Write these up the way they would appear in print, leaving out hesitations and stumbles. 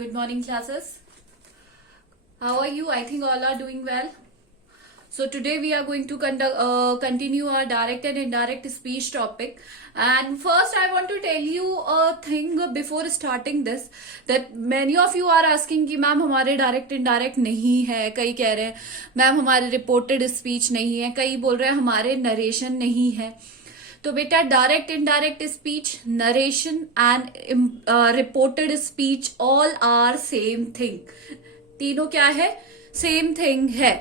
Good morning, classes. How are you? I think all are doing well. So today we are going to continue our direct and indirect speech topic. And first I want to tell you a thing before starting this, that many of you are asking कि ma'am हमारे direct indirect नहीं है, कई कह रहे हैं ma'am हमारे reported speech नहीं है, कई बोल रहे हैं हमारे नरेशन नहीं है. तो बेटा direct indirect speech, narration and reported speech all are same thing. तीनों क्या है? सेम थिंग है.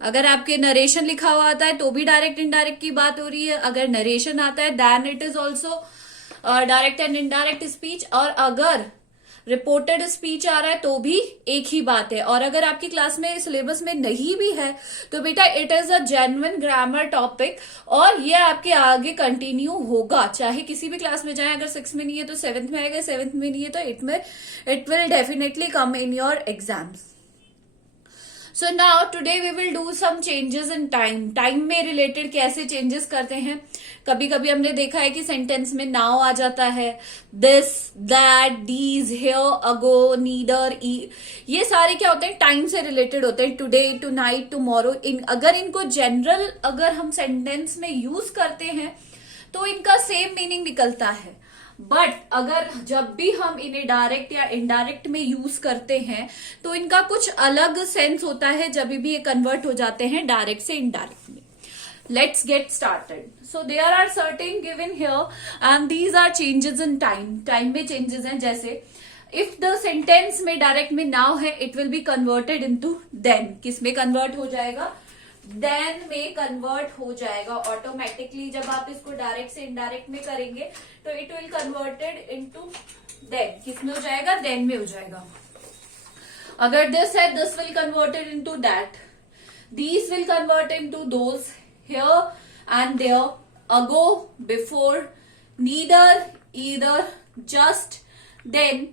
अगर आपके नरेशन लिखा हुआ आता है तो भी डायरेक्ट इनडायरेक्ट की बात हो रही है. अगर नरेशन आता है then it is also direct and indirect speech. और अगर रिपोर्टेड स्पीच आ रहा है तो भी एक ही बात है. और अगर आपकी क्लास में सिलेबस में नहीं भी है तो बेटा it is a genuine grammar topic और ये आपके आगे कंटिन्यू होगा. चाहे किसी भी क्लास में जाए, अगर 6th में नहीं है तो 7th में आएगा, 7th में नहीं है तो 8th में it will definitely come in your exams. So now today we will do some changes in time. Time में रिलेटेड कैसे चेंजेस करते हैं. कभी कभी हमने देखा है कि सेंटेंस में नाउ आ जाता है, this, that, these, here, ago, neither, ये सारे क्या होते हैं? टाइम से रिलेटेड होते हैं. Today, tonight, tomorrow. अगर इनको जनरल अगर हम सेंटेंस में यूज करते हैं तो इनका सेम मीनिंग निकलता है. बट अगर जब भी हम इन्हें डायरेक्ट या इनडायरेक्ट में यूज करते हैं तो इनका कुछ अलग सेंस होता है जब भी ये कन्वर्ट हो जाते हैं डायरेक्ट से इनडायरेक्ट में. Let's get started. So there are certain given here and these are changes in time. Time में चेंजेस हैं. जैसे इफ द सेंटेंस में डायरेक्ट में नाउ है, it will be converted into then. किस में कन्वर्ट हो जाएगा? देन में कन्वर्ट हो जाएगा ऑटोमेटिकली. जब आप इसको डायरेक्ट से इनडायरेक्ट में करेंगे तो it will converted into then. किस में हो जाएगा? देन में हो जाएगा. अगर दिस है, this will converted into that. These will convert into those, here and there, ago, before, neither, either, just, then,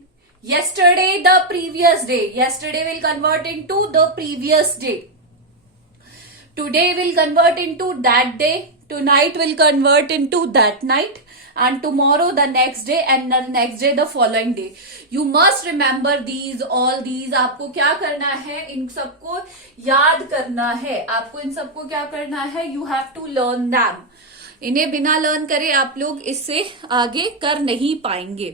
yesterday, the previous day. Yesterday will convert into the previous day. Today will convert into that day. Tonight will convert into that night. And tomorrow the next day and the next day the following day. You must remember these, all these. आपको क्या करना है? इन सबको याद करना है. आपको इन सबको क्या करना है? You have to learn them. इन्हें बिना लर्न करे आप लोग इससे आगे कर नहीं पाएंगे.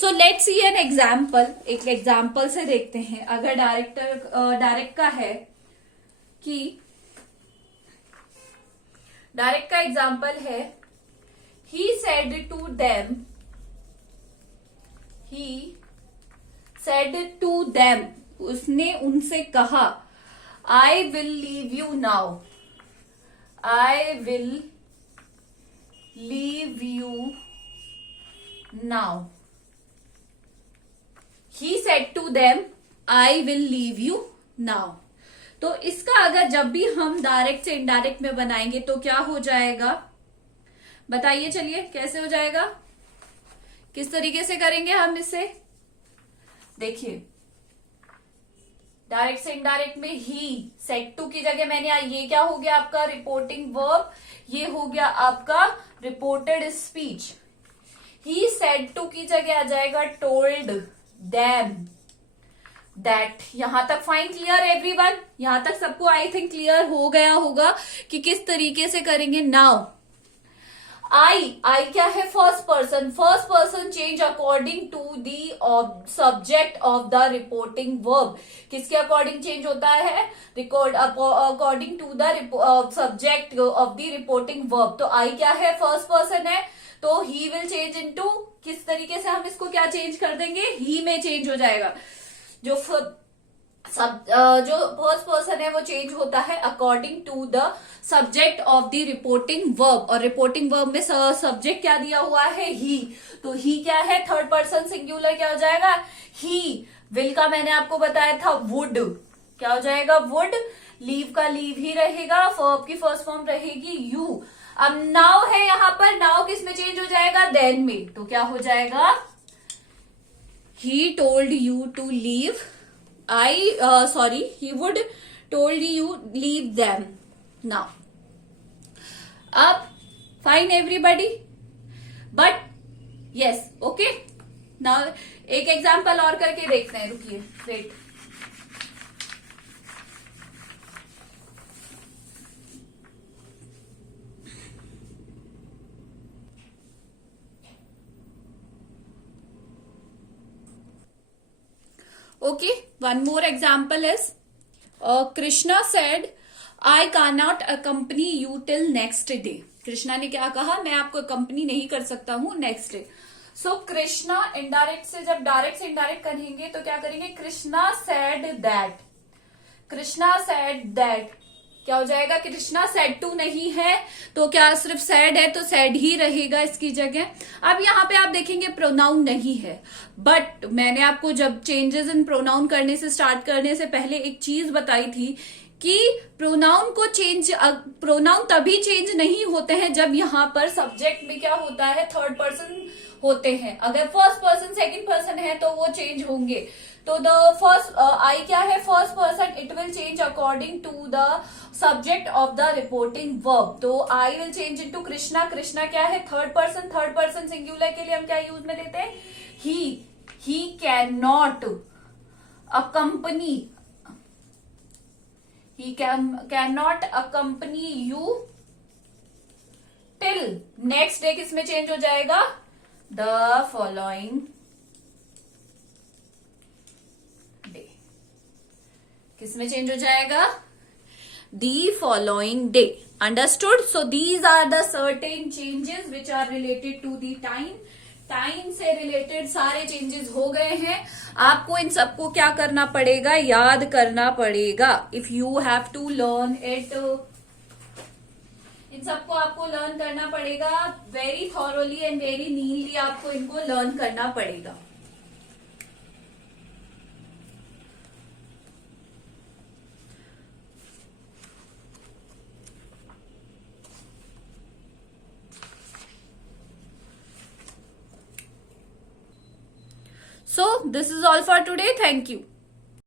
So let's see an example. एक एग्जाम्पल से देखते हैं. अगर डायरेक्ट का है कि डायरेक्ट का एग्जाम्पल है, he said to them, he said to them, उसने उनसे कहा, I will leave you now, I will leave you now. He said to them, I will leave you now. तो इसका अगर जब भी हम डायरेक्ट से इनडायरेक्ट में बनाएंगे तो क्या हो जाएगा? बताइए चलिए कैसे हो जाएगा? किस तरीके से करेंगे हम इसे? देखिए डायरेक्ट से इनडायरेक्ट में ही सेड टू की जगह मैंने, ये क्या हो गया आपका? Reporting verb. ये हो गया आपका reported speech. He said to की जगह आ जाएगा टोल्ड देम दैट. यहां तक फाइन क्लियर एवरीवन? यहां तक सबको आई थिंक क्लियर हो गया होगा कि किस तरीके से करेंगे. नाउ आई क्या है? First person. First person change according to the subject of the reporting verb. किसके अकॉर्डिंग चेंज होता है? According to the subject of the reporting verb. तो आई क्या है? फर्स्ट पर्सन है तो ही विल चेंज इनटू, किस तरीके से हम इसको क्या चेंज कर देंगे? ही में चेंज हो जाएगा. जो फर्स्ट पर्सन है वो चेंज होता है according to the subject of the reporting verb. और रिपोर्टिंग वर्ब में सब्जेक्ट क्या दिया हुआ है? ही. तो ही क्या है? थर्ड पर्सन सिंगुलर क्या हो जाएगा? ही. विल का मैंने आपको बताया था वुड. क्या हो जाएगा? वुड. लीव का लीव ही रहेगा. वर्ब की फर्स्ट फॉर्म रहेगी यू. अब नाउ है यहां पर. नाउ किस में चेंज हो जाएगा? देन में. तो क्या हो जाएगा? He told you to leave. He would told you leave them now. Up, fine everybody. But yes, okay. ना एक एग्जाम्पल और करके देखते हैं, रुकिए wait. Okay, one more example is Krishna said, I cannot accompany you till next day. Krishna ने क्या कहा, मैं आपको कंपनी नहीं कर सकता हूं नेक्स्ट डे। सो कृष्णा इनडायरेक्ट से, जब डायरेक्ट से इनडायरेक्ट करेंगे तो क्या करेंगे, Krishna said that, Krishna said that क्या हो जाएगा, कृष्णा सेड टू नहीं है तो क्या सिर्फ सेड है तो सेड ही रहेगा इसकी जगह। अब यहाँ पे आप देखेंगे प्रोनाउन नहीं है, बट मैंने आपको जब चेंजेस इन प्रोनाउन करने से स्टार्ट करने से पहले एक चीज बताई थी कि प्रोनाउन को चेंज, प्रोनाउन तभी चेंज नहीं होते हैं जब यहाँ पर सब्जेक्ट में क्या होता है, थर्ड पर्सन होते हैं। अगर फर्स्ट पर्सन सेकंड पर्सन है तो वो चेंज होंगे। तो द फर्स्ट आई क्या है, first person, it will change according to the subject of the reporting verb. तो I will change into Krishna, Krishna क्या है, third person, third person singular के लिए हम क्या यूज में लेते हैं, he can not accompany, he cannot accompany you till next day। किसमें चेंज हो जाएगा, the following day। किसमें चेंज हो जाएगा, the following day। Understood? So these are the certain changes which are related to the time। Time से related सारे changes हो गए हैं। आपको इन सबको क्या करना पड़ेगा, याद करना पड़ेगा। If you have to learn it, इन सबको आपको लर्न करना पड़ेगा very thoroughly and very neatly, आपको इनको लर्न करना पड़ेगा। So this is all for today. Thank you.